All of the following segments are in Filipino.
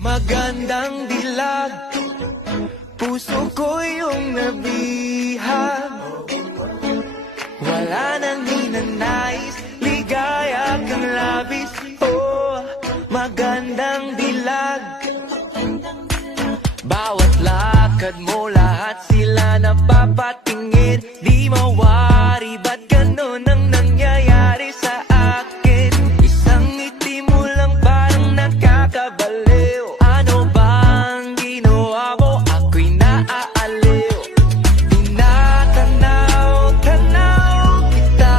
Magandang dilag, puso ko yung nabihag. Wala nang hinanais, ligaya kang labis. Oh, magandang dilag. Bawat lakad mo, lahat sila napapatingin. Di mawari, ba't ganun ang nangyayari sa akin? Isang ngiti mo lang parang nakakabaliw. Ano bang ginawa mo? Ako'y naaaliw. Tinatanaw-tanaw kita,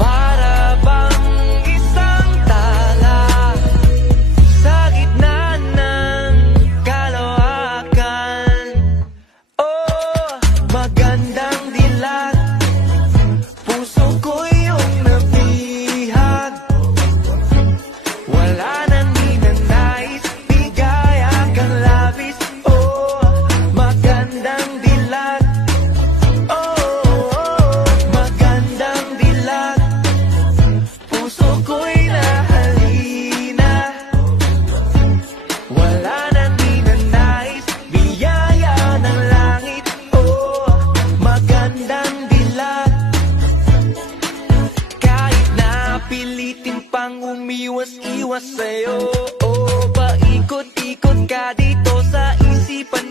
para bang isang tala sa gitna ng kalawakan. Oh, magandang dilag, puso ko yung nabihag. Wala nang hinanais, ligaya kang labis. Oh, magandang dilag. Oh, magandang dilag, puso ko'y nahalina. Wala nang hinanais, biyaya ng langit. Oh, magandang dilag. Kahit na pilitin pang umiwas-iwas sa'yo, oh, paikot-ikot ka dito sa isipan